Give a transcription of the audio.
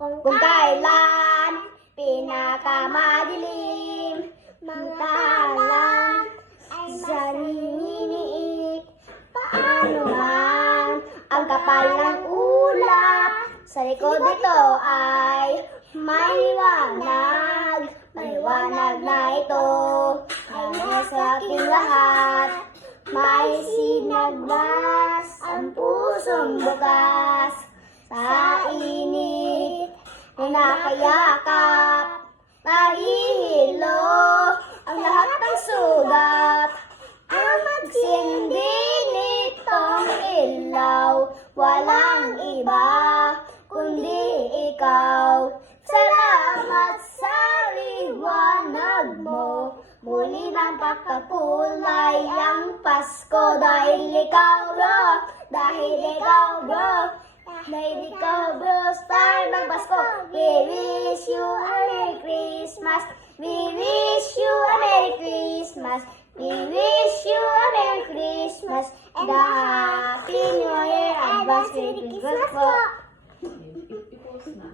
Kung kailan pinakamadilim, magtalang ay saniniik. Paano man ang kapal ng ulap, sa likod nito ay may liwanag. Maliwanag na ito ay nasa ating lahat. May sinagwas ang pusong bukas. Sa init ay nakayakap, nahihilo ang lahat ng sugat. Ang magsindi nitong ilaw, walang iba kundi ikaw. Salamat sa liwanag mo, muli ng pagkakulay ang Pasko. Dahil ikaw bro, dahil ikaw bro, dahil ikaw bro, star ng Pasko. We wish you a Merry Christmas, we wish you a Merry Christmas, we wish you a Merry Christmas and a Happy New Year. Advance Merry Christmas po. I-post na.